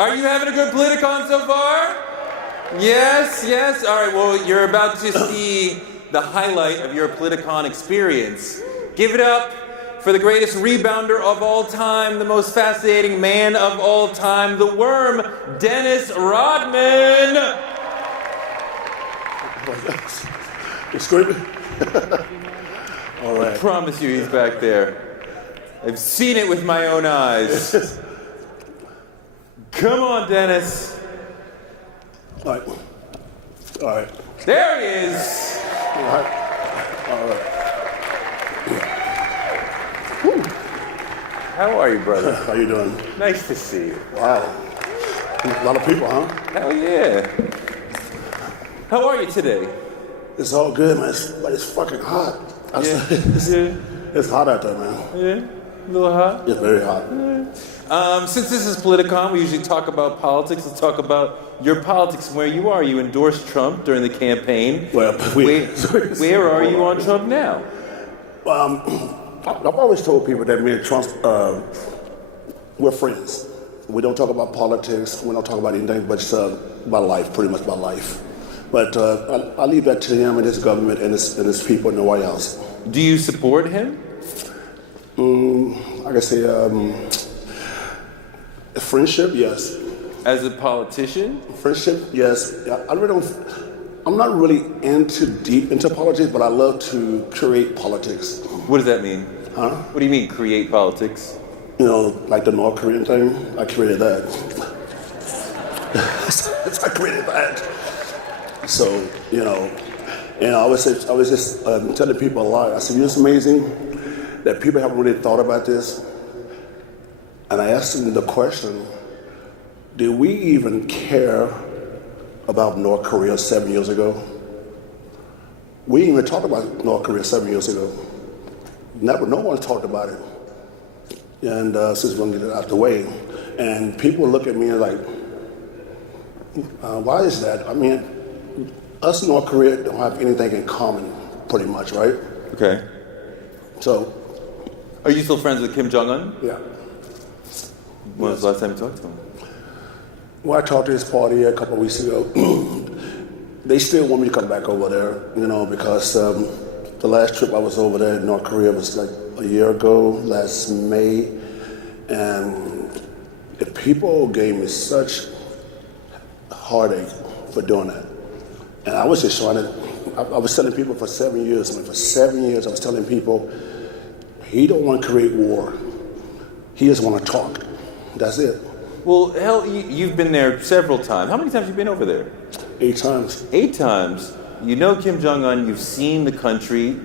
Are you having a good Politicon so far? Yes, yes. All right, well, you're about to see the highlight of your Politicon experience. Give it up for the greatest rebounder of all time, the most fascinating man of all time, the worm, Dennis Rodman. You're screaming? All right. I promise you he's back there. I've seen it with my own eyes. Come on, Dennis. All right. All right. There he is. All right. All right. How are you, brother? How you doing? Nice to see you. Wow. A lot of people, huh? Hell yeah. How are you today? It's all good, man. But it's fucking hot. Yeah. It's hot out there, man. Yeah. A little hot? It's very hot. Since this is Politicon, we usually talk about politics. Let's talk about your politics and where you are. You endorsed Trump during the campaign. Well, where are you on Trump now? I've always told people that me and Trump, we're friends. We don't talk about politics. We don't talk about anything but just about life, pretty much about life. But I leave that to him and his government and his people in the White House. Do you support him? I can say friendship, yes. As a politician? Friendship, yes. I really don't. I'm not really deep into politics, but I love to create politics. What does that mean? Huh? What do you mean, create politics? You know, like the North Korean thing. I created that. I created that. So, you know, and I was just telling people a lot. I said, you know, it's amazing that people haven't really thought about this. And I asked them the question, did we even care about North Korea 7 years ago? We didn't even talk about North Korea 7 years ago. Never, no one talked about it. And since we're going to get it out the way. And people look at me and like, why is that? I mean, us and North Korea don't have anything in common, pretty much, right? Okay. So. Are you still friends with Kim Jong-un? Yeah. When was the last time you talked to him? Well, I talked to his party a couple of weeks ago. They still want me to come back over there, you know, because the last trip I was over there in North Korea was like a year ago, last May, and the people gave me such heartache for doing that. And I was just trying to, I was telling people for 7 years, I mean, for 7 years I was telling people, he don't want to create war. He just want to talk. That's it. Well, hell, you've been there several times. How many times have you been over there? 8 times. 8 times. You know Kim Jong-un, you've seen the country.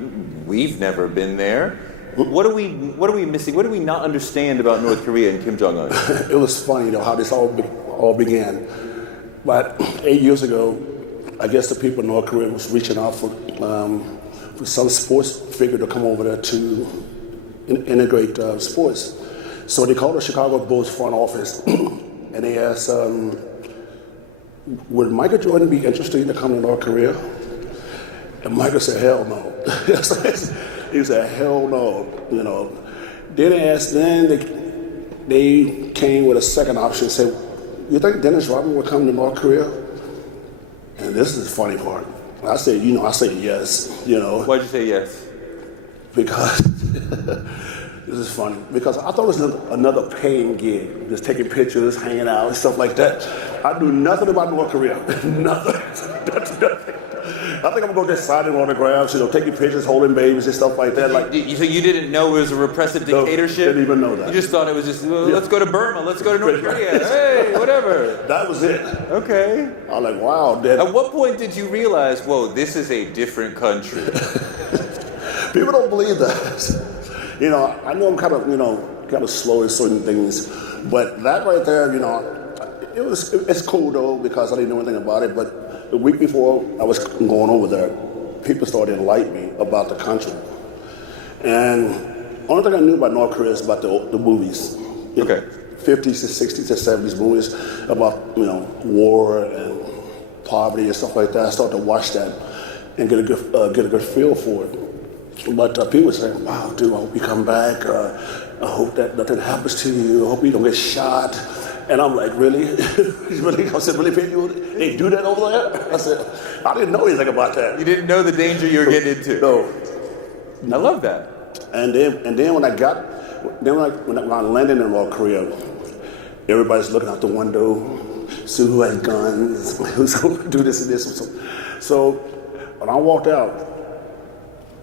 We've never been there. What are we missing? What do we not understand about North Korea and Kim Jong-un? It was funny, you know, how this all began. But 8 years ago, I guess the people in North Korea was reaching out for some sports figure to come over there to integrate sports. So they called the Chicago Bulls front office and they asked, would Michael Jordan be interested to come to North Korea? And Michael said, hell no. He said, hell no, you know. Then they came with a second option, said, you think Dennis Rodman would come to North Korea? And this is the funny part. I said, I said yes, you know. Why'd you say yes? Because, this is funny, because I thought it was another paying gig, just taking pictures, hanging out, and stuff like that. I knew nothing about North Korea, nothing. I think I'm going to get signing autographs, taking pictures, holding babies and stuff like that. So you didn't know it was a repressive dictatorship? No, didn't even know that. You just thought it was just, let's go to Burma, let's go to North Korea, hey, whatever. That was it. Okay. I was like, wow. At what point did you realize, whoa, this is a different country? People don't believe that. I know I'm kind of slow in certain things, but that right there, it's cool though because I didn't know anything about it. But the week before I was going over there, people started enlightening me about the country. And only thing I knew about North Korea is about the movies. Okay. 50s and 60s and 70s movies about war and poverty and stuff like that. I started to watch that and get a good feel for it. But people say, wow, dude, I hope you come back. I hope that nothing happens to you. I hope you don't get shot. And I'm like, really? Really? I said, really, people, they do that over there? I said, I didn't know anything about that. You didn't know the danger you were getting into. No. I love that. And then when I landed in North Korea, everybody's looking out the window, see who has guns, who's going to do this and this. So when I walked out,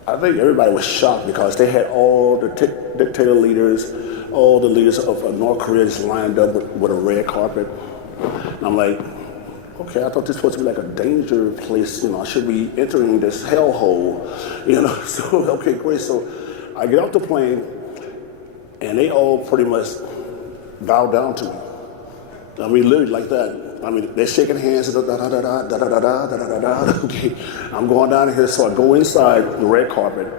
I think everybody was shocked because they had all the dictator leaders, all the leaders of North Korea just lined up with a red carpet. And I'm like, okay, I thought this was supposed to be like a danger place, I should be entering this hellhole, So, okay, great. So I get off the plane, and they all pretty much bow down to me. I mean, literally like that. I mean, they're shaking hands, Okay, I'm going down here, so I go inside the red carpet.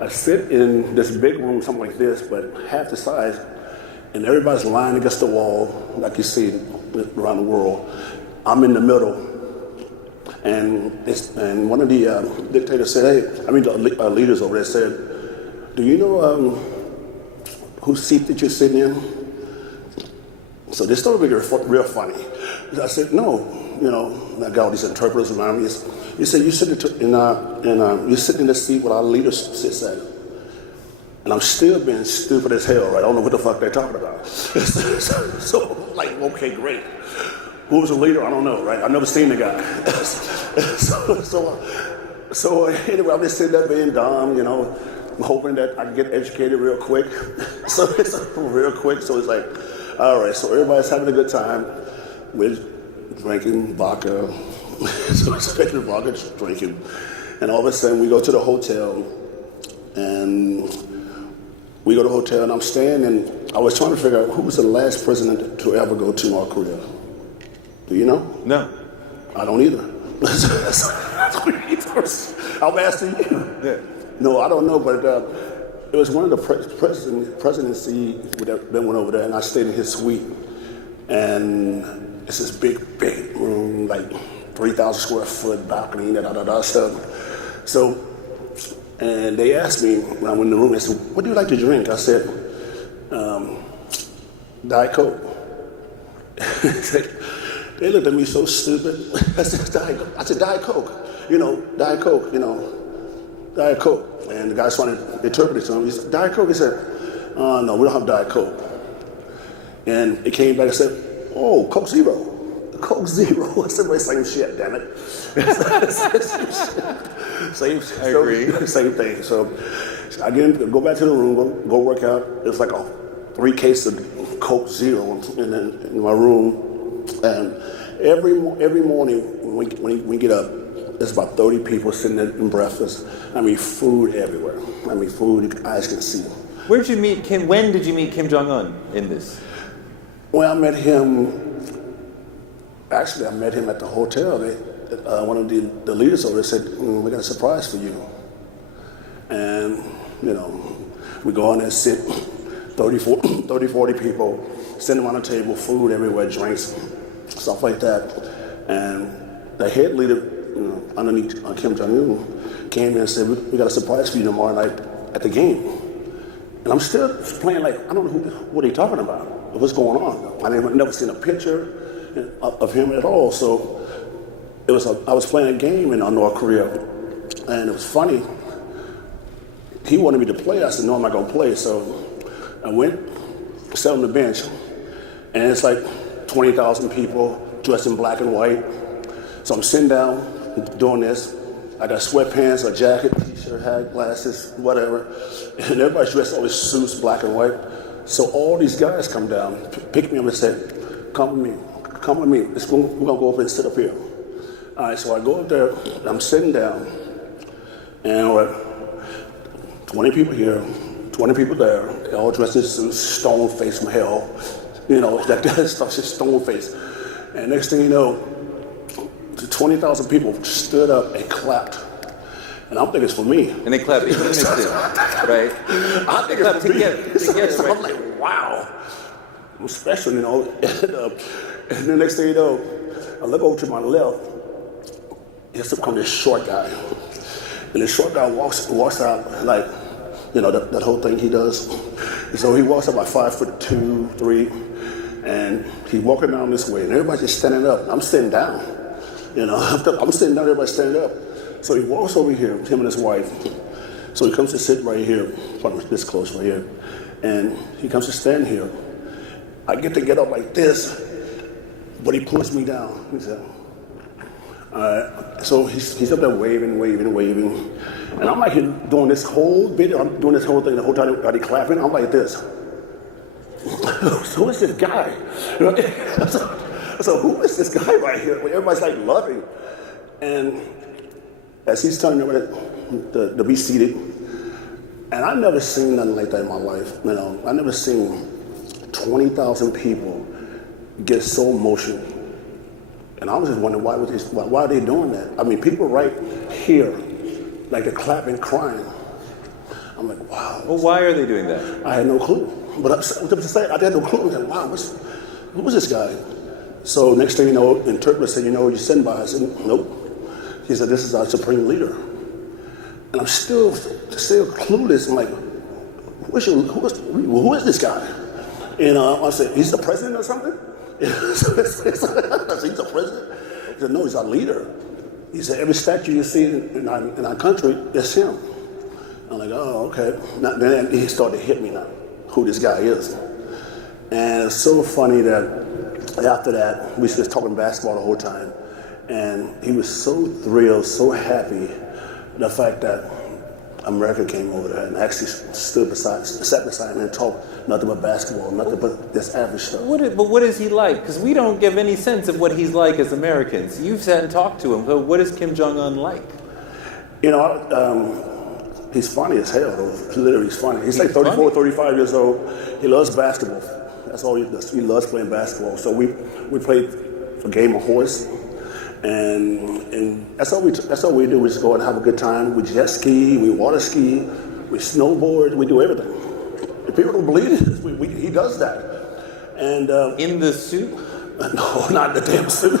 I sit in this big room, something like this, but half the size, and everybody's lying against the wall, like you see around the world. I'm in the middle, and one of the dictators said, the leaders over there said, do you know whose seat that you're sitting in? So this started being real funny. I said, no, I got all these interpreters around me. He said, you sit in the seat where our leader sits at. And I'm still being stupid as hell, right? I don't know what the fuck they're talking about. So, like, okay, great. Who was the leader? I don't know, right? I've never seen the guy. So anyway, I'm just sitting there being dumb, I'm hoping that I can get educated real quick. So it's real quick. So it's like, all right, so everybody's having a good time. We're drinking vodka. So it's drinking vodka, drinking. And all of a sudden we go to the hotel, and we go to the hotel, and I'm staying, and I was trying to figure out who was the last president to ever go to North Korea. Do you know? No. I don't either. I'm asking you. Yeah. No, I don't know, but it was one of the presidency that went over there, and I stayed in his suite. And it's this big room, like 3,000 square foot balcony, stuff. So, and they asked me when I went in the room, they said, what do you like to drink? I said, Diet Coke. They looked at me so stupid. I said, Diet Coke. I said, Diet Coke. Diet Coke, Diet Coke. And the guy trying to interpret it to him. He said, Diet Coke? He said, no, we don't have Diet Coke. And it came back and said, oh, Coke Zero. Coke Zero. I said, well, same shit, damn it. I agree. Same thing. So again, go back to the room, go work out. It's like a 3 case of Coke Zero in my room. And every morning when we get up, there's about 30 people sitting there in breakfast. I mean, food everywhere. I mean, food your eyes can see. Where did you meet Kim? When did you meet Kim Jong-un in this? Well, I met him at the hotel. One of the leaders over there said, we got a surprise for you. And, we go in there and sit, 30, 40 people, sitting around the table, food everywhere, drinks, stuff like that. And the head leader, underneath Kim Jong-un, came in and said, we got a surprise for you tomorrow night at the game. And I'm still playing like, I don't know what are you talking about, what's going on. I never seen a picture of him at all. So I was playing a game in North Korea, and it was funny. He wanted me to play. I said, no, I'm not gonna play. So I went, sat on the bench, and it's like 20,000 people dressed in black and white. So I'm sitting down doing this. I got sweatpants, a jacket, t-shirt, hat, glasses, whatever. And everybody's dressed in all these suits, black and white. So all these guys come down, pick me up and said, come with me. We're gonna go up and sit up here. All right, so I go up there, and I'm sitting down, and we're 20 people here, 20 people there, they all dressed in suits, stone face from hell. That stuff's just stone face. And next thing you know, 20,000 people stood up and clapped. And I'm thinking it's for me. And they clapped in unison, right? I think it's for together, so right? I'm like, wow. I'm special, And the next thing you know, I look over to my left, here's come this short guy. And this short guy walks out like, that whole thing he does. And so he walks up like 5'2", 3", And he's walking down this way, and everybody's just standing up. I'm sitting down. You know, I'm sitting down, everybody's standing up. So he walks over here, him and his wife. So he comes to sit right here, probably this close right here. And he comes to stand here. I get up like this, but he pulls me down. He said, all right. So he's up there waving. And I'm like doing this whole video, I'm doing this whole thing, the whole time he clapping, I'm like this. So who is this guy? So who is this guy right here? Everybody's like loving. And as he's telling me to be seated, and I've never seen nothing like that in my life. You know, I've never seen 20,000 people get so emotional. And I was just wondering why are they doing that? I mean, people right here, like they're clapping, crying. I'm like, wow. Well, why are they doing that? I had no clue. But I had no clue. I was like, wow, who was this guy? So next thing you know, the interpreter said, you know, you send by. I said, nope. He said, this is our supreme leader. And I'm still clueless. I'm like, who is this guy? And I said, he's the president or something? I said, he's the president? He said, no, he's our leader. He said, every statue you see in our country, it's him. I'm like, oh, okay. Then he started to hit me now, who this guy is. And it's so funny that after that, we was just talking basketball the whole time. And he was so thrilled, so happy, the fact that America came over there and actually sat beside him and talked nothing but basketball, nothing but this average stuff. But what is he like? Because we don't give any sense of what he's like as Americans. You've sat and talked to him, so what is Kim Jong-un like? You know, he's funny as hell, though. Literally, he's funny. He's like 34, 35 years old. He loves basketball. That's all he does. He loves playing basketball. So we played a game of horse. And that's all we do. We just go and have a good time. We jet ski, we water ski, we snowboard, we do everything. If people don't believe it, he does that. And in the suit? No, not in the damn suit.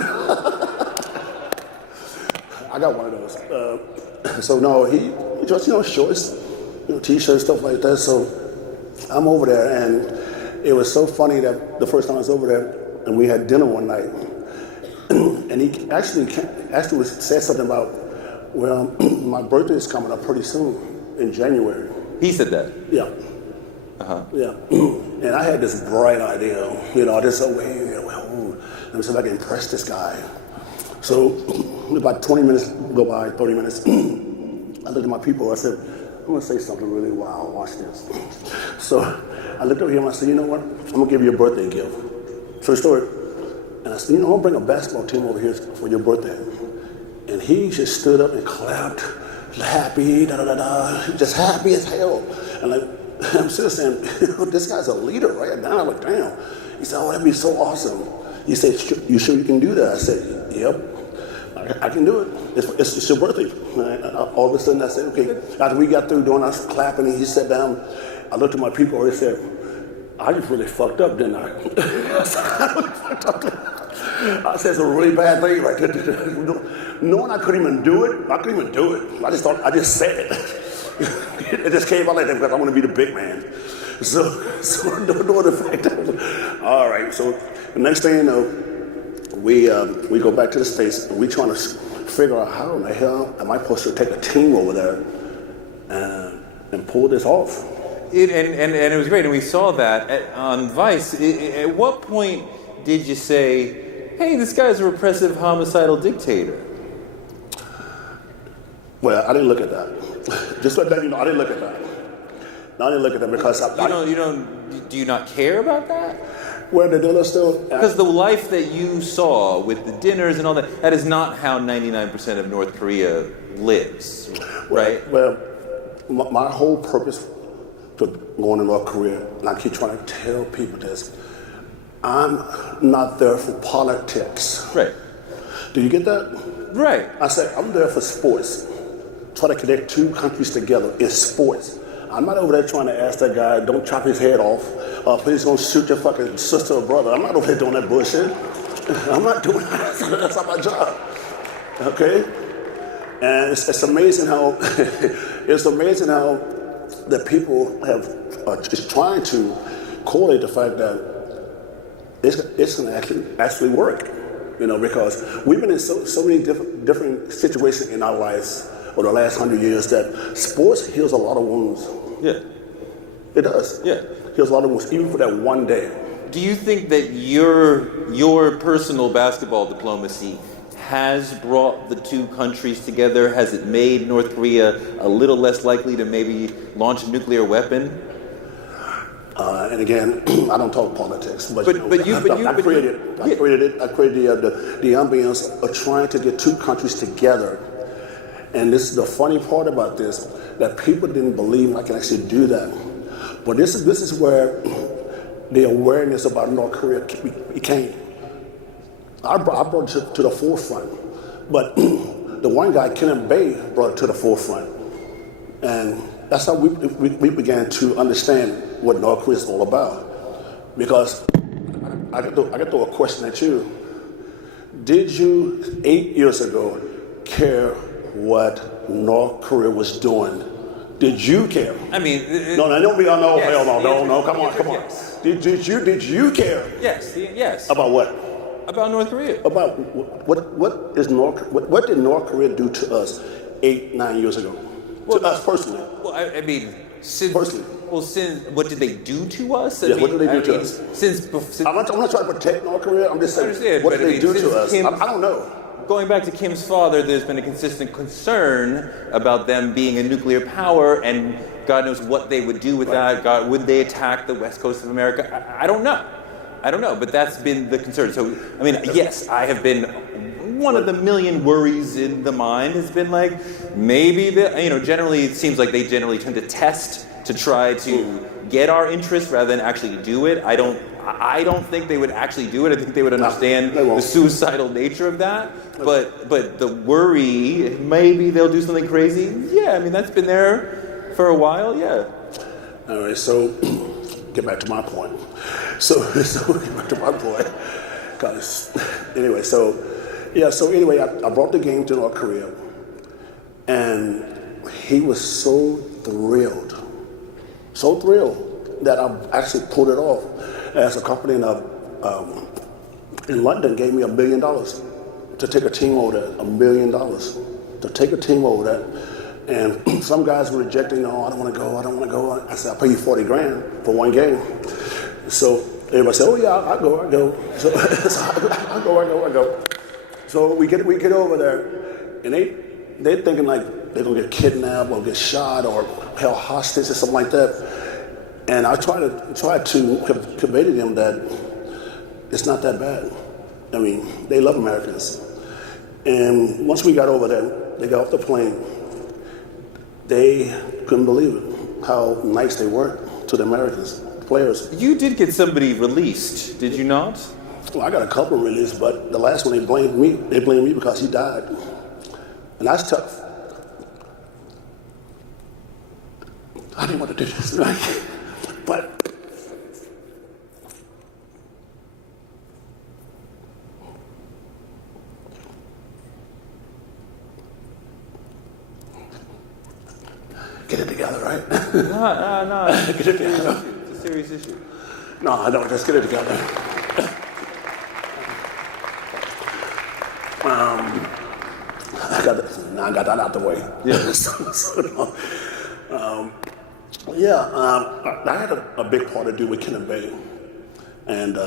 I got one of those. So no, he just shorts, t-shirts, stuff like that. So I'm over there, and it was so funny that the first time I was over there, and we had dinner one night. And he actually said something about, well, my birthday is coming up pretty soon, in January. He said that? Yeah. Uh-huh. Yeah. And I had this bright idea, I just said, let me see if I can impress this guy. So about 20 minutes go by, 30 minutes, I looked at my people, I said, I'm gonna say something really wild, watch this. So I looked over here and I said, you know what, I'm gonna give you a birthday gift. True story. And I said, I'm gonna bring a basketball team over here for your birthday. And he just stood up and clapped, happy, just happy as hell. And I'm still saying, this guy's a leader right now. I'm like, damn. He said, oh, that'd be so awesome. He said, you sure you can do that? I said, yep, I can do it. It's your birthday. And all of a sudden I said, okay. After we got through doing our clapping, and he sat down, I looked at my people and said, I just really fucked up, didn't I? I said some really bad thing right there. Knowing I couldn't even do it, I just said it. It just came out like that because I want to be the big man. So knowing the fact that, all right, so the next thing you know, we go back to the States and we trying to figure out how in the hell am I supposed to take a team over there and pull this off. And it was great, and we saw that on Vice. At what point did you say, hey, this guy's a repressive, homicidal dictator? Well, I didn't look at that. Just like that, I didn't look at that. I didn't look at that because do you not care about that? Well, they're doing that still. Because the life that you saw with the dinners and all that is not how 99% of North Korea lives, right? Well, my whole purpose for going to North Korea, and I keep trying to tell people this, I'm not there for politics. Right. Do you get that? Right. I said, I'm there for sports. Try to connect two countries together in sports. I'm not over there trying to ask that guy, don't chop his head off, please don't shoot your fucking sister or brother. I'm not over there doing that bullshit. I'm not doing that. That's not my job. Okay? And it's amazing how, that people have just trying to correlate the fact that it's going to actually work, because we've been in so many different situations in our lives over the last 100 years that sports heals a lot of wounds. Yeah. It does. Yeah. Heals a lot of wounds, even for that one day. Do you think that your personal basketball diplomacy has brought the two countries together? Has it made North Korea a little less likely to maybe launch a nuclear weapon? And again, I don't talk politics, but I created it. I created the ambience of trying to get two countries together. And this is the funny part about this, that people didn't believe I can actually do that. But this is where the awareness about North Korea became. I brought it to the forefront, but the one guy, Kenneth Bay, brought it to the forefront. And that's how we began to understand what North Korea is all about. Because I could throw a question at you. Did you, 8 years ago, care what North Korea was doing? Did you care? I mean, no, don't be no, yes, hell no, come on. Yes. Did you care? Yes. About what? About North Korea. About what did North Korea do to us 8-9 years ago? To us personally. Well, I mean, since personally. Well, since what did they do to us? What did they do to us? Since I'm not trying to protect North Korea. I'm just saying, what did they do to us? I don't know. Going back to Kim's father, there's been a consistent concern about them being a nuclear power, and God knows what they would do with that. God, would they attack the west coast of America? I don't know, but that's been the concern. So, I mean, yes, I have been, one of the million worries in the mind has been like, maybe, generally it seems like they generally tend to test to try to get our interest rather than actually do it. I don't think they would actually do it. I think they would understand the suicidal nature of that. But the worry, maybe they'll do something crazy. Yeah, I mean, that's been there for a while, yeah. All right, so get back to my point. So get back to my point. Anyway, I brought the game to North Korea, and he was so thrilled that I actually pulled it off. As a company in London gave me $1 million to take a team over there. $1 million to take a team over there. And some guys were rejecting, I don't want to go. I said, I'll pay you $40,000 for one game. So everybody said, oh yeah, I'll go. So I go. So we get over there, and they're thinking like they're gonna get kidnapped or get shot or held hostage or something like that. And I try to convey to them that it's not that bad. I mean, they love Americans. And once we got over there, they got off the plane. They couldn't believe it, how nice they were to the Americans, players. You did get somebody released, did you not? Well, I got a couple released, but the last one they blamed me. They blamed me because he died. And that's tough. I didn't want to do this, right? But get it together, right? No. Get it together. It's a serious issue. No, I don't. Just get it together. I got that out the way. Yeah. I had a big part to do with Kenneth Bay. And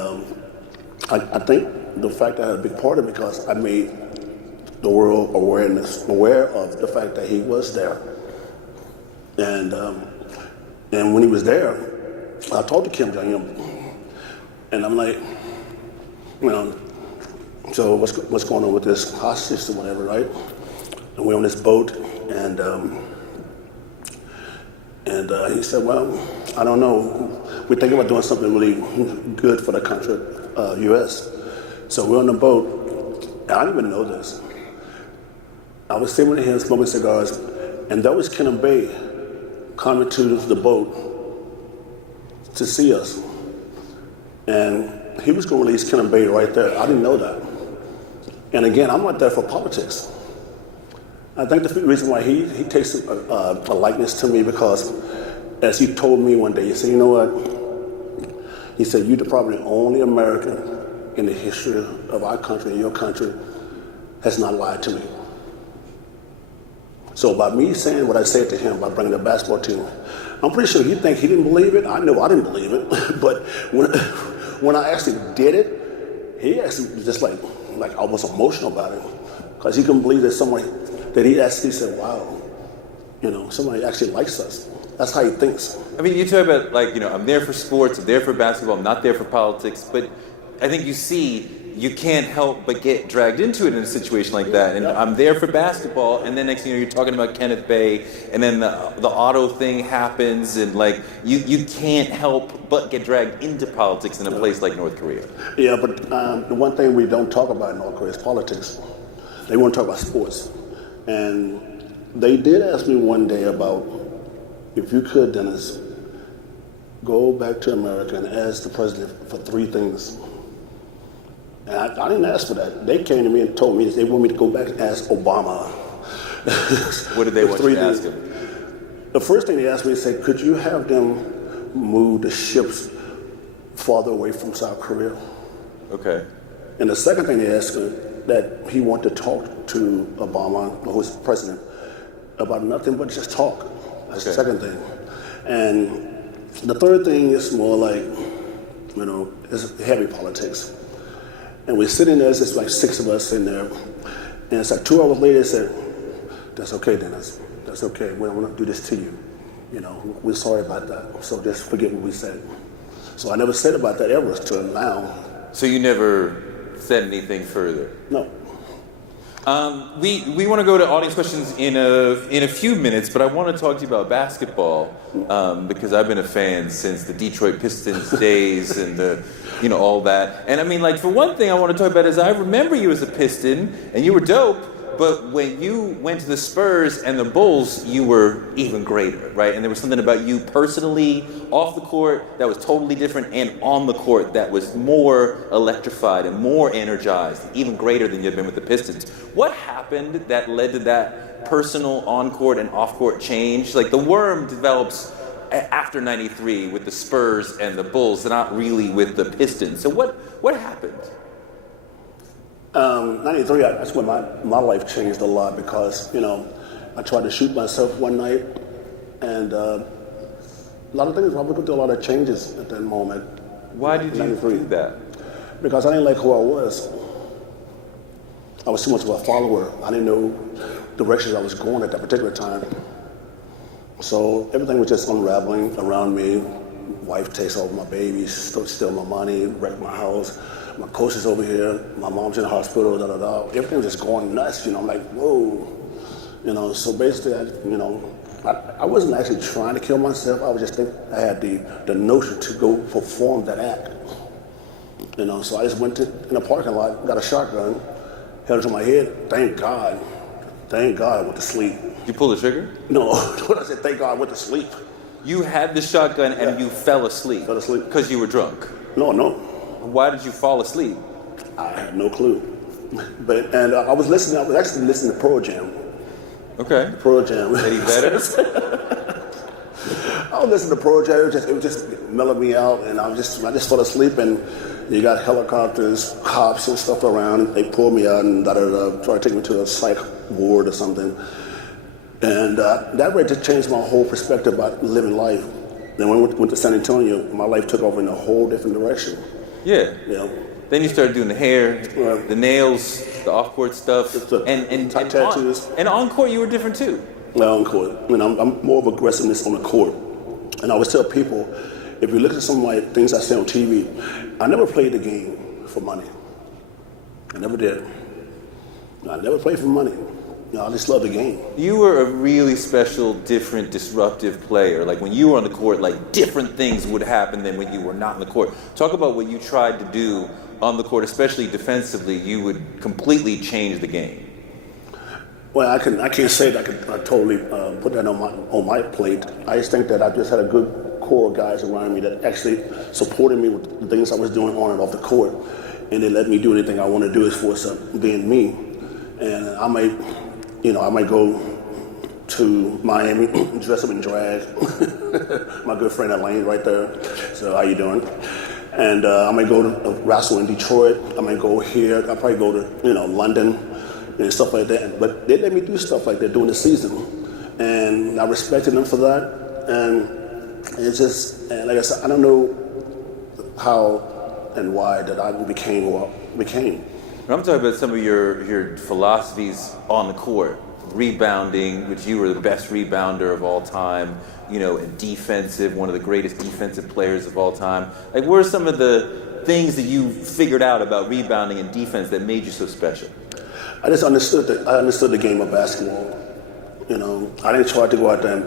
I think the fact that I had a big part of it because I made the world aware of the fact that he was there. And when he was there, I talked to Kim Jong-un, and I'm like, so what's going on with this hostage system, whatever, right? And we're on this boat, and he said, well, I don't know. We're thinking about doing something really good for the country, U.S. So we're on the boat, and I didn't even know this. I was sitting with him smoking cigars, and that was Kenneth Bay coming to the boat to see us. And he was going to release Kenneth Bay right there. I didn't know that. And again, I'm not there for politics. I think the reason why he takes a likeness to me because, as he told me one day, he said, you know what, He said, "You're probably the only American in the history of our country and your country has not lied to me." So by me saying what I said to him about bringing the basketball team, I'm pretty sure he didn't believe it. I know I didn't believe it, but when I actually did it, he actually was just like almost emotional about it, because he couldn't believe that he actually said, "Wow, somebody actually likes us." That's how he thinks. I mean, you talk about I'm there for sports, I'm there for basketball, I'm not there for politics, but I think you can't help but get dragged into it in a situation like that. And I'm there for basketball, and then next thing you're talking about Kenneth Bay, and then the auto thing happens, and you can't help but get dragged into politics in a place like North Korea. Yeah, but the one thing we don't talk about in North Korea is politics. They want to talk about sports. And they did ask me one day about, if you could, Dennis, go back to America and ask the president for 3 things. And I didn't ask for that. They came to me and told me they want me to go back and ask Obama. What did they want you to ask him? The first thing they asked me, they said, could you have them move the ships farther away from South Korea? Okay. And the second thing they asked me, that he wanted to talk to Obama, who was president, about nothing but just talk. That's the second thing. And the third thing is more like, it's heavy politics. And we're sitting there, it's like 6 of us in there, and it's like 2 hours later, they said, "That's okay, Dennis. That's okay. We don't want to do this to you. We're sorry about that. So just forget what we said." So I never said about that ever till now. So you never said anything further? No. We want to go to audience questions in a few minutes, but I want to talk to you about basketball because I've been a fan since the Detroit Pistons days and all that. And I mean, for one thing I want to talk about is I remember you as a Piston and you were dope, but when you went to the Spurs and the Bulls, you were even greater, right? And there was something about you personally off the court that was totally different, and on the court that was more electrified and more energized, even greater than you'd been with the Pistons. What happened that led to that personal on-court and off-court change? The worm develops after '93 with the Spurs and the Bulls, not really with the Pistons. So what happened? 93, that's when my life changed a lot, because, I tried to shoot myself one night, and a lot of things, I went through a lot of changes at that moment. Why did you do that? Because I didn't like who I was. I was too much of a follower. I didn't know the directions I was going at that particular time. So everything was just unraveling around me. Wife takes over my babies, steal my money, wreck my house. My coach is over here, my mom's in the hospital, Everything was just going nuts, I'm like, whoa. So basically, I wasn't actually trying to kill myself. I was just thinking I had the notion to go perform that act. So I just went in the parking lot, got a shotgun, held it to my head. Thank God I went to sleep. You pull the trigger? No, I said, thank God I went to sleep. You had the shotgun and you fell asleep? Fell asleep. Because you were drunk? No. Why did you fall asleep? I had no clue. And I was actually listening to Pearl Jam. Okay. Pearl Jam. Eddie Vedder? I was listening to Pearl Jam. It was just mellowed me out, and I just fell asleep. And you got helicopters, cops, and stuff around. They pulled me out and tried to take me to a psych ward or something. And that really just changed my whole perspective about living life. Then when I went to San Antonio, my life took over in a whole different direction. Yeah. Then you started doing the hair, the nails, the off-court stuff, and tattoos. And on-court, you were different too. Well, on-court, I'm more of aggressiveness on the court. And I always tell people, if you look at some of my things I say on TV, I never played the game for money. I never did. I never played for money. I just love the game. You were a really special, different, disruptive player. When you were on the court, different things would happen than when you were not on the court. Talk about what you tried to do on the court, especially defensively. You would completely change the game. Well, I can't say that I totally put that on my plate. I just think that I just had a good core of guys around me that actually supported me with the things I was doing on and off the court, and they let me do anything I want to do as far as being me. And I might go to Miami, dress up in drag. My good friend Elaine right there. So how you doing? And I might go to wrestle in Detroit. I might go here. I probably go to London and stuff like that. But they let me do stuff like that during the season, and I respected them for that. And it's just, and like I said, I don't know how and why that I became who I became. I'm talking about some of your philosophies on the court. Rebounding, which you were the best rebounder of all time, and defensive, one of the greatest defensive players of all time. Like, what are some of the things that you figured out about rebounding and defense that made you so special? I just understood the game of basketball. I didn't try to go out there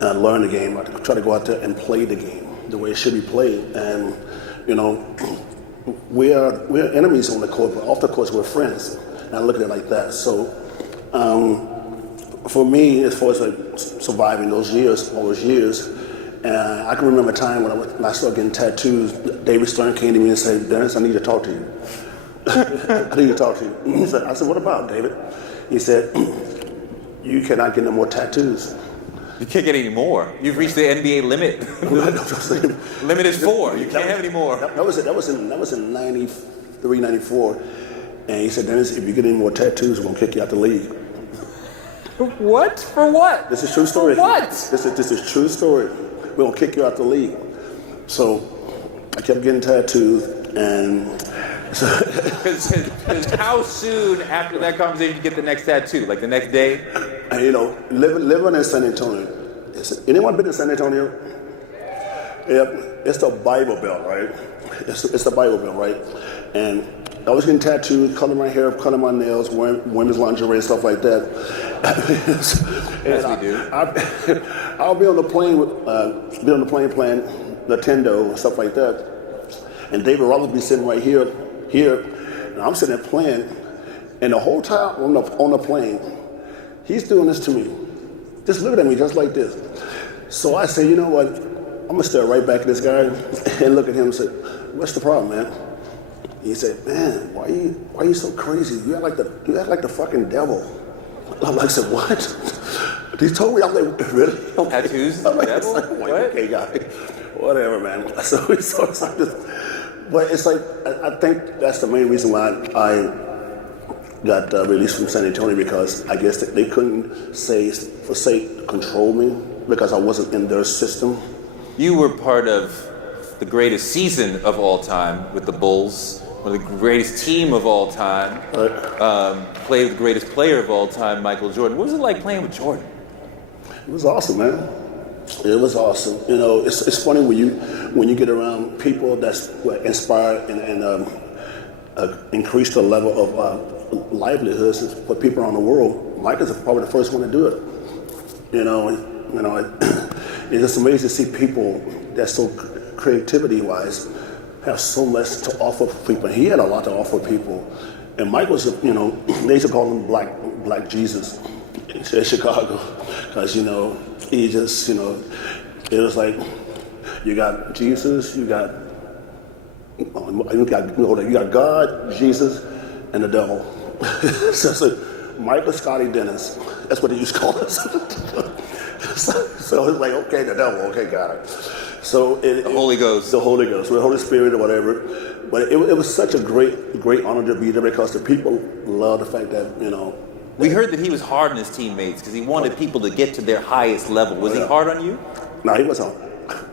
and learn the game. I tried to go out there and play the game the way it should be played. And we're enemies on the court, but off the court we're friends. And I look at it like that. So for me, as far as like surviving all those years, I can remember a time when I started getting tattoos. David Stern came to me and said, "Dennis, I need to talk to you." I need to talk to you. I said, "What about, David?" He said, "You cannot get no more tattoos." You can't get any more. You've reached the NBA limit. Limit is 4. You can't have any more. That was in 93, 94. And he said, "Dennis, if you get any more tattoos, we're going to kick you out the league." What? For what? This is true story. For what? This is true story. We're going to kick you out the league. So I kept getting tattoos, and Because how soon after that conversation you get the next tattoo? Like the next day? And, living in San Antonio. Anyone been in San Antonio? Yep. It's the Bible Belt, right? It's the Bible Belt, right? And I was getting tattooed, coloring my hair, coloring my nails, wearing women's lingerie and stuff like that. Yes, we do. I'll be on the plane playing Nintendo and stuff like that. And David Roberts be sitting right here, and I'm sitting there playing, and the whole time on the plane, he's doing this to me, just looking at me just like this. So I say, you know what? I'm gonna stare right back at this guy and look at him and say, "What's the problem, man?" He said, "Man, why are you so crazy? You act like the fucking devil." I'm like, "Said what?" He told me. I'm like, "Really?" Tattoos? I'm like, Devil? Like, what? Okay, guy, whatever, man. So it's like this. But it's like, I think that's the main reason why I got released from San Antonio, because I guess they couldn't control me because I wasn't in their system. You were part of the greatest season of all time with the Bulls, one of the greatest team of all time, played with the greatest player of all time, Michael Jordan. What was it like playing with Jordan? It was awesome, man. It was awesome. It's funny when you get around people that's inspired and increase the level of livelihoods for people around the world. Mike is probably the first one to do it. It's just amazing to see people that's so creativity-wise have so much to offer people. He had a lot to offer people, and Mike was, they used to call him Black Jesus in Chicago, because he just, it was like, you got Jesus, you got God, Jesus, and the devil. So it's like Michael Scotty Dennis. That's what they used to call us. So it's like, okay, the devil, okay, got it. So the Holy Ghost, the Holy Spirit, or whatever. But it was such a great honor to be there, because the people love the fact that we heard that he was hard on his teammates because he wanted people to get to their highest level. Was he hard on you? No, he wasn't.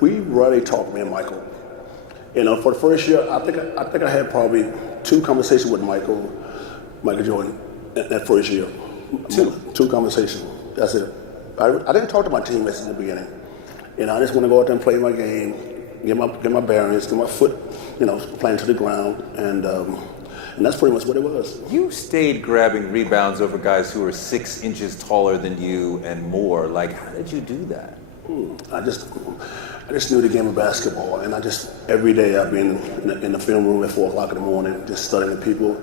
We rarely talked, me and Michael. For the first year, I think I had probably 2 conversations with Michael Jordan that first year. 2 conversations. That's it. I didn't talk to my teammates in the beginning. I just want to go out there and play my game, get my bearings, get my foot, playing to the ground, and that's pretty much what it was. You stayed grabbing rebounds over guys who were 6 inches taller than you and more. Like, how did you do that? I just knew the game of basketball, and every day I've been in the film room at 4 o'clock in the morning, just studying the people.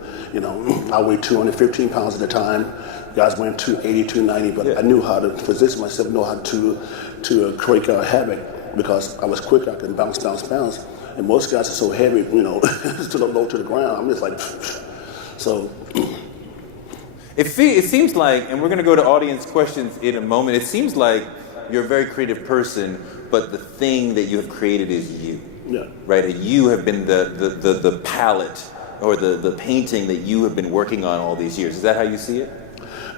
I weighed 215 pounds at the time. Guys weighing 280, 290, but I knew how to position myself, know how to create havoc, because I was quick. I could bounce. And most guys are so heavy, to the ground. I'm just like, so. It seems like, and we're going to go to audience questions in a moment, it seems like you're a very creative person, but the thing that you have created is you. Yeah. right? You have been the palette or the painting that you have been working on all these years. Is that how you see it?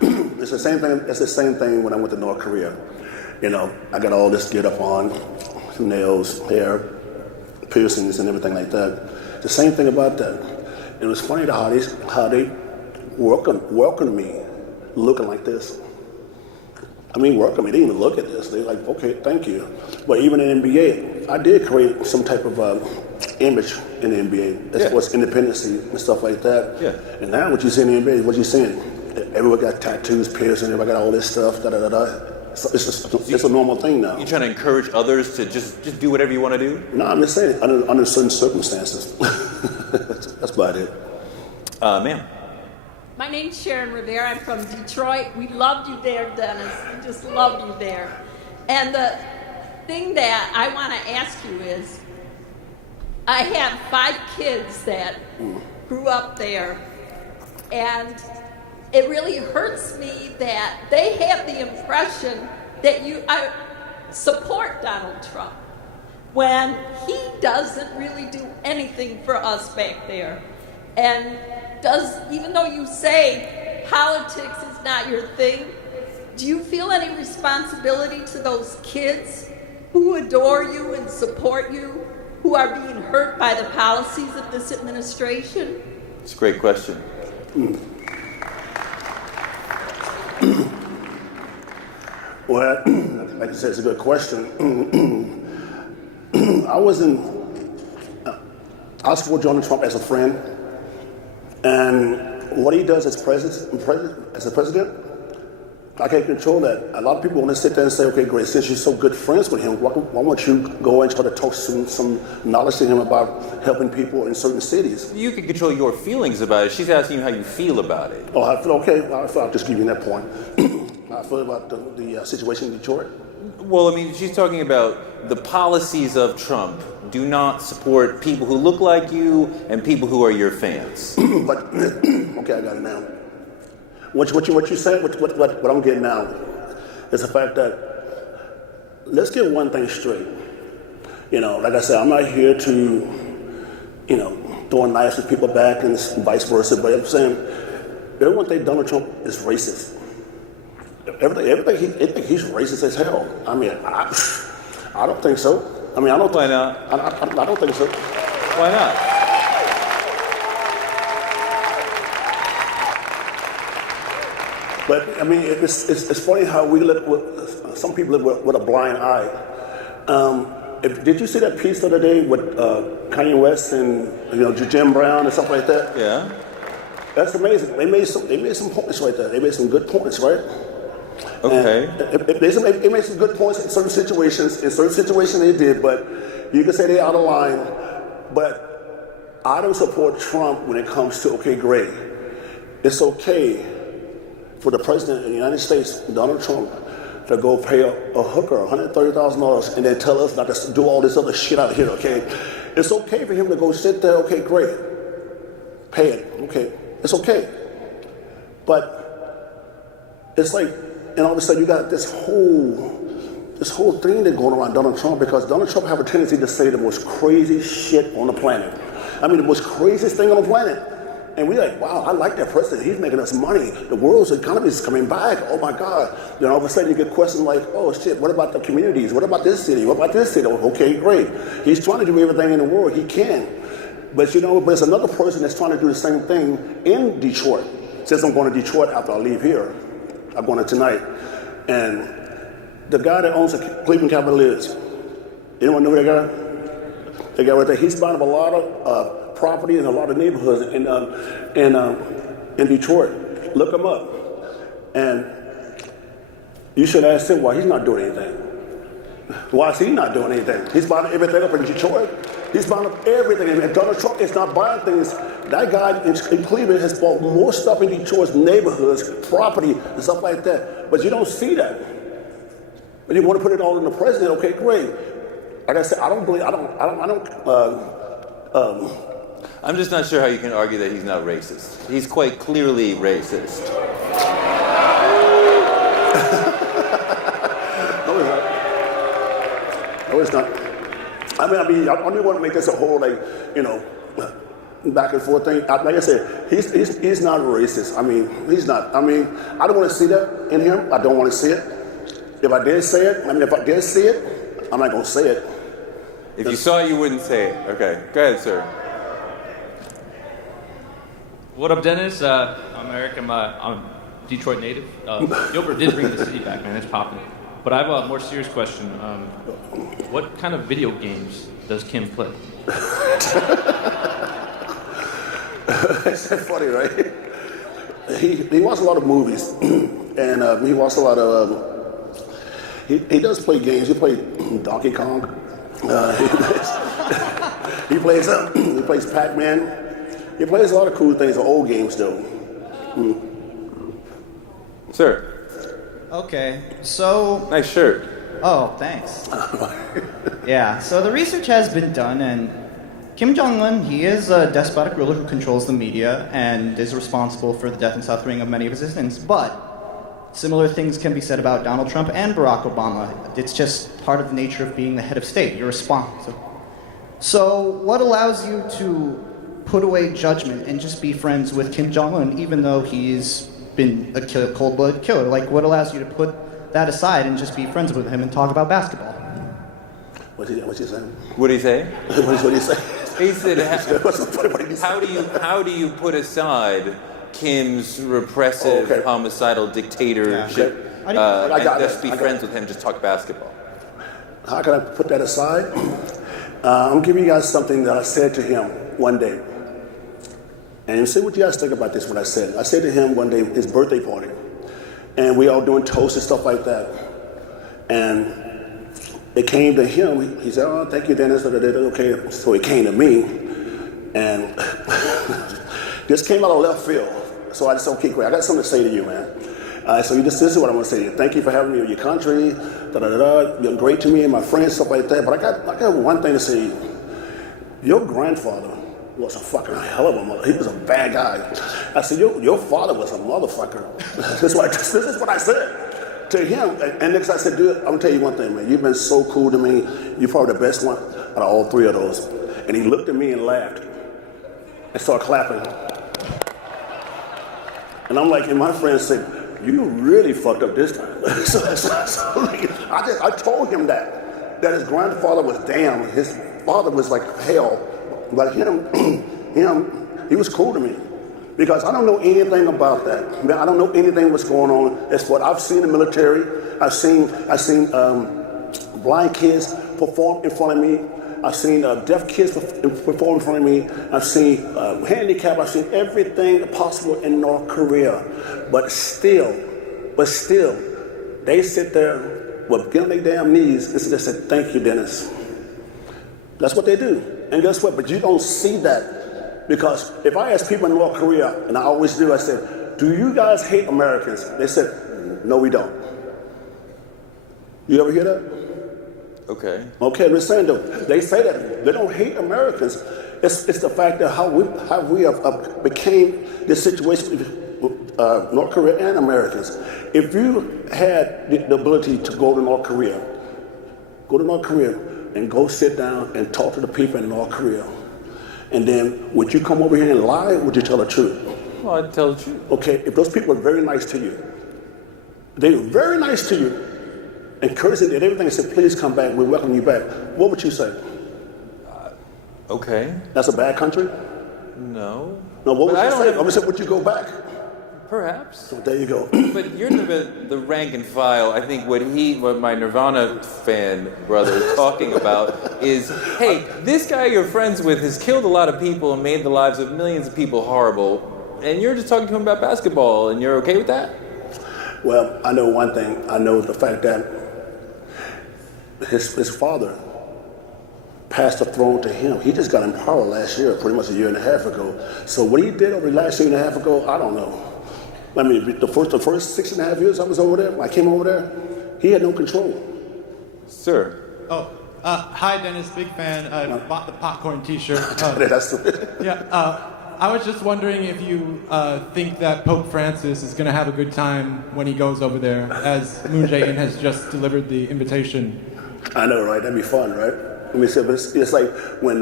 It's the same thing. It's the same thing when I went to North Korea. You know, I got all this get up on, nails, hair, piercings, and everything like that. The same thing about that. It was funny how they welcomed me looking like this. I mean, welcome me. They didn't even look at this. They're like, okay, thank you. But even in the NBA, I did create some type of image in the NBA as far as independency and stuff like that. Yeah. And now what you see in the NBA, what you seeing? Everybody got tattoos, piercings, everybody got all this stuff, So it's a normal thing now. You trying to encourage others to just do whatever you want to do? No, I'm just saying, under certain circumstances. That's about it. Ma'am. My name's Sharon Rivera. I'm from Detroit. We loved you there, Dennis. We just loved you there. And the thing that I want to ask you is, I have 5 kids that grew up there, and it really hurts me that they have the impression that I support Donald Trump when he doesn't really do anything for us back there. And even though you say politics is not your thing, do you feel any responsibility to those kids who adore you and support you, who are being hurt by the policies of this administration? It's a great question. Well, like I said, it's a good question. I support Donald Trump as a friend, and what he does as president, I can't control that. A lot of people want to sit there and say, okay, great, since you're so good friends with him, why won't you go and try to talk some knowledge to him about helping people in certain cities? You can control your feelings about it. She's asking you how you feel about it. Oh, I feel okay. I'll just give you that point. I feel about the situation in Detroit. Well, I mean, she's talking about the policies of Trump do not support people who look like you and people who are your fans. But okay, I got it now. What you said, what I'm getting now, is the fact that let's get one thing straight. You know, like I said, I'm not here to, throwing knives at people back and vice versa. But I'm saying everyone thinks Donald Trump is racist. Everything he think he's racist as hell. I mean, I don't think so. I mean, I don't. Why not? I don't think so. Why not? But I mean, it's funny how we look. Some people look with a blind eye. Did you see that piece the other day with Kanye West and Jim Brown and stuff like that? Yeah. That's amazing. They made some points right there. They made some good points, right? Okay. They made some good points in certain situations. In certain situations they did, but you can say they're out of line. But I don't support Trump when it comes to, okay, great. It's okay for the president of the United States, Donald Trump, to go pay a hooker $130,000 and then tell us not to do all this other shit out here, okay? It's okay for him to go sit there, okay, great. Pay it, okay. It's okay. But it's like, and all of a sudden you got this whole thing that's going around Donald Trump, because Donald Trump have a tendency to say the most crazy shit on the planet. I mean, the most craziest thing on the planet. And we're like, wow, I like that president. He's making us money. The world's economy is coming back. Oh my God. Then all of a sudden you get questions like, oh shit, what about the communities? What about this city? What about this city? Okay, great. He's trying to do everything in the world he can. But but there's another person that's trying to do the same thing in Detroit. Says I'm going to Detroit after I leave here. I'm going to tonight. And the guy that owns the Cleveland Cavaliers, anyone know that guy? The guy right there, he's buying up a lot of property in a lot of neighborhoods in Detroit. Look him up. And you should ask him why he's not doing anything. Why is he not doing anything? He's buying everything up in Detroit. He's buying up everything. And Donald Trump is not buying things. That guy in Cleveland has bought more stuff in Detroit's neighborhoods, property, and stuff like that. But you don't see that. But you want to put it all in the president, okay, great. Like I said, I'm just not sure how you can argue that he's not racist. He's quite clearly racist. No, it's not. I don't even want to make this a whole, like, back and forth thing. Like I said, he's not racist. I mean, he's not. I mean, I don't want to see that in him. I don't want to see it. If I did see it, I'm not going to say it. If you saw it, you wouldn't say it. Okay, go ahead, sir. What up, Dennis? I'm Eric. I'm a Detroit native. Gilbert did bring the city back, man. It's popping. But I have a more serious question. What kind of video games does Kim play? It's funny, right? He watches a lot of movies, and he watches a lot of. He does play games. He played Donkey Kong. He plays Pac-Man. He plays a lot of cool things, old games though. Sir. Okay, so... Nice shirt. Oh, thanks. Yeah, so the research has been done, and Kim Jong-un, he is a despotic ruler who controls the media and is responsible for the death and suffering of many of his citizens. But similar things can be said about Donald Trump and Barack Obama. It's just part of the nature of being the head of state. You're responsible. So what allows you to put away judgment and just be friends with Kim Jong-un, even though he's been a cold-blooded killer? Like, what allows you to put that aside and just be friends with him and talk about basketball? What's he saying? What did he say? What did he say? He said, how do you put aside Kim's repressive, homicidal dictatorship and just be friends with him, just talk basketball? How can I put that aside? I'm giving you guys something that I said to him one day. And see what you guys think about this, what I said. I said to him one day, his birthday party, and we all doing toasts and stuff like that. And it came to him, he said, oh, thank you, Dennis. Okay, so it came to me. And this came out of left field. So I just said, okay, great, I got something to say to you, man. So this is what I want to say to you. Thank you for having me in your country. You're great to me and my friends, stuff like that. But I got one thing to say to you. Your grandfather was a fucking hell of a mother. He was a bad guy. I said, your father was a motherfucker. This is what I said to him. And next I said, dude, I'm gonna tell you one thing, man. You've been so cool to me. You're probably the best one out of all three of those. And he looked at me and laughed and started clapping. And I'm like, and my friend said, you really fucked up this time. I told him that his grandfather was damn. His father was like hell. But him, he was cool to me. Because I don't know anything about that. Man, I don't know anything what's going on. It's what I've seen in the military. I've seen blind kids perform in front of me. I've seen deaf kids perform in front of me. I've seen handicap. I've seen everything possible in North Korea. But still, they sit there, get on their damn knees and they said, thank you, Dennis. That's what they do. And guess what? But you don't see that. Because if I ask people in North Korea, and I always do, I said, do you guys hate Americans? They said, no, we don't. You ever hear that? Okay, they're saying that they say that they don't hate Americans. It's the fact that how we have became this situation with North Korea and Americans. If you had the ability to go to North Korea and go sit down and talk to the people in North Korea, and then would you come over here and lie, or would you tell the truth? Well, I'd tell the truth. Okay, if those people are very nice to you, they were very nice to you, encouraging did everything and said, please come back, we welcome you back, what would you say? Okay. That's a bad country? No. No, what would you say? I'm going to say, would you go back? Perhaps. So there you go. But you're the rank and file. I think what my Nirvana fan brother is talking about is, hey, this guy you're friends with has killed a lot of people and made the lives of millions of people horrible, and you're just talking to him about basketball, and you're okay with that? Well, I know one thing. I know the fact that his father passed the throne to him. He just got in power last year, pretty much a year and a half ago. So what he did over the last year and a half ago, I don't know. I mean, the first 6.5 years I was over there, when I came over there, he had no control. Sir. Oh, hi, Dennis. Big fan. I bought the popcorn T-shirt. I was just wondering if you think that Pope Francis is going to have a good time when he goes over there, as Moon Jae-in has just delivered the invitation. I know, right? That'd be fun, right? Let me say, but it's like when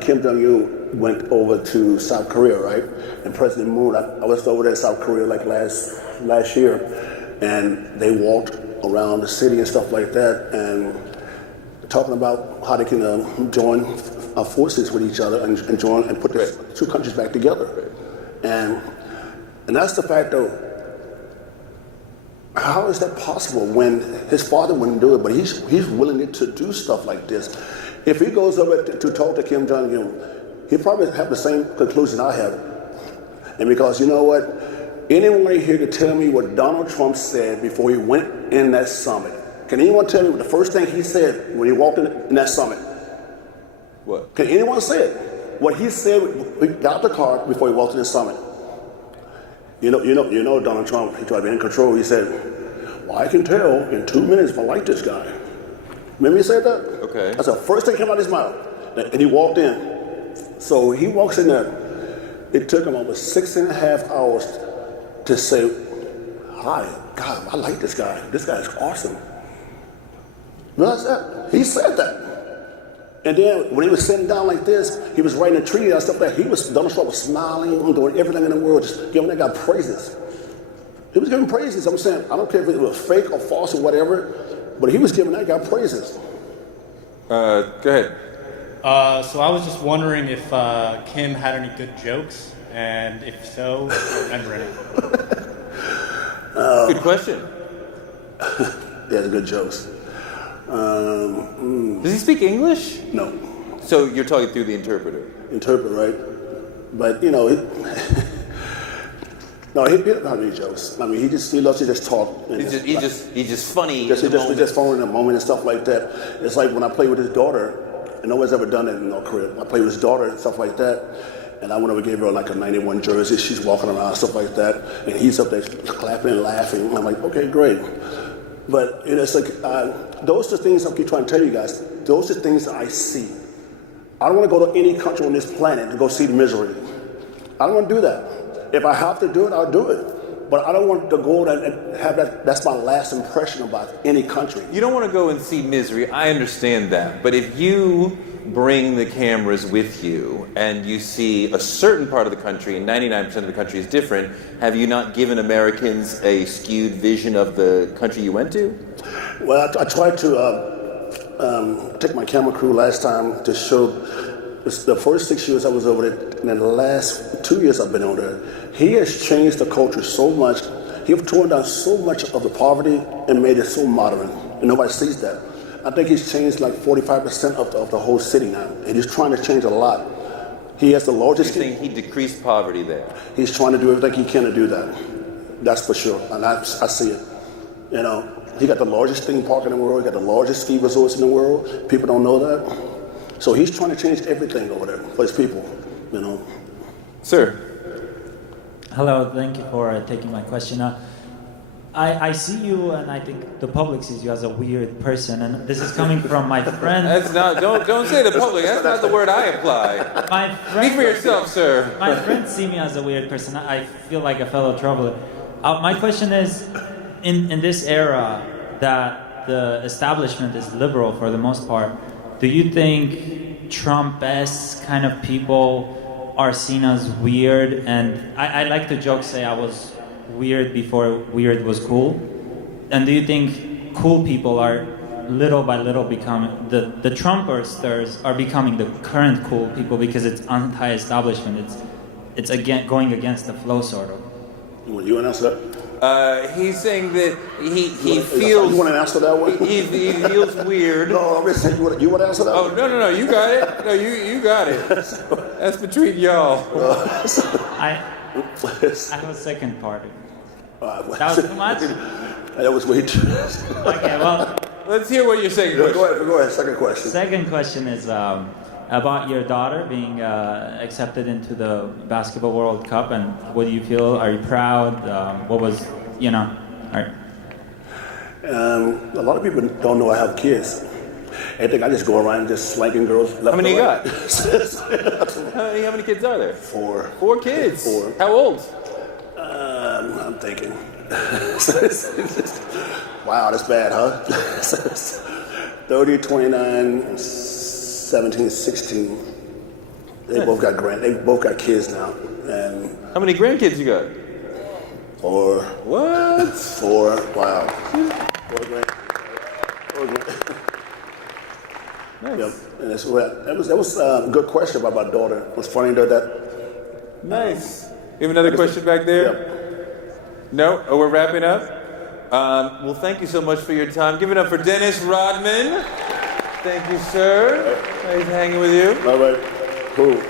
Kim Jong-un went over to South Korea, right? And President Moon, I was over there in South Korea like last year, and they walked around the city and stuff like that, and talking about how they can join forces with each other and join and put the two countries back together. And that's the fact, though. How is that possible when his father wouldn't do it, but he's willing to do stuff like this? If he goes over to talk to Kim Jong-un, he'll probably have the same conclusion I have. And because you know what? Anyone here can tell me what Donald Trump said before he went in that summit? Can anyone tell me what the first thing he said when he walked in that summit? What? Can anyone say it? What he said when he got out the car before he walked in the summit? You know, Donald Trump, he tried to be in control. He said, well, I can tell in 2 minutes if I like this guy. Remember he said that? Okay. That's the first thing that came out of his mouth. And he walked in. So he walks in there. It took him almost 6.5 hours to say, hi, God, I like this guy. This guy's awesome. Realize that? He said that. And then when he was sitting down like this, he was writing a treaty and stuff like that. Donald Trump was smiling, doing everything in the world, just giving that guy praises. He was giving praises. I'm saying, I don't care if it was fake or false or whatever, but he was giving that guy praises. Go ahead. So I was just wondering if Kim had any good jokes, and if so, I don't remember any. Good question. Yeah, good jokes. Does he speak English? No. So you're talking through the interpreter. Interpret, right? But, you know, no, he doesn't have any jokes. I mean, he loves to just talk. He's just funny. He's just phone in a moment and stuff like that. It's like when I play with his daughter, and no one's ever done it in North Korea. I play with his daughter and stuff like that, and I went over and gave her like a 91 jersey. She's walking around, stuff like that, and he's up there clapping and laughing. And I'm like, okay, great. But you know, it's like, those are things I keep trying to tell you guys. Those are things that I see. I don't want to go to any country on this planet to go see the misery. I don't want to do that. If I have to do it, I'll do it. But I don't want to go and have that. That's my last impression about any country. You don't want to go and see misery. I understand that. But if you bring the cameras with you and you see a certain part of the country and 99% of the country is different, have you not given Americans a skewed vision of the country you went to? Well, I tried to take my camera crew last time to show the first 6 years I was over there, and then the last 2 years I've been over there. He has changed the culture so much. He's torn down so much of the poverty and made it so modern, and nobody sees that. I think he's changed like 45% of the whole city now, and he's trying to change a lot. He has the largest. You're saying he decreased poverty there? He's trying to do everything he can to do that. That's for sure, and I see it. You know, he got the largest theme park in the world. He got the largest ski resorts in the world. People don't know that. So he's trying to change everything over there for his people. You know. Sir. Hello, thank you for taking my question. I see you, and I think the public sees you as a weird person, and this is coming from my friend. That's not. Don't say the public. That's not the word I apply. My friend. Speak for yourself, sir. My friends see me as a weird person. I feel like a fellow traveler. My question is, in this era that the establishment is liberal for the most part, do you think Trump-esque kind of people are seen as weird? And I like to joke, say I was weird before weird was cool. And do you think cool people are little by little becoming, the Trumpers are becoming the current cool people because it's anti-establishment, it's again going against the flow sort of? Will you answer that? He's saying that he feels. You want to answer that one? He feels weird. No, I'm just saying you want to answer that one? No, you got it. No, you got it. That's between y'all. I have a second part. That was too much? That was way too much. Okay, well. Let's hear what you're saying. Go ahead. Second question. Second question is about your daughter being accepted into the Basketball World Cup, and what do you feel? Are you proud? What was, you know? A lot of people don't know I have kids. They think I just go around just slanking girls left How many you and got? right. How many kids are there? 4. 4 kids. 4. How old? I'm thinking. Wow, that's bad, huh? 30, 29, 17, 16. They both got kids now. And How many grandkids you got? 4. What? 4. Wow. 4 grand. Nice. Yep. And that was a good question about my daughter. It was funny though that. Nice. You have another question back there? Yep. No? Oh, we're wrapping up? Well, thank you so much for your time. Give it up for Dennis Rodman. Thank you, sir. Nice hanging with you. All right. Cool.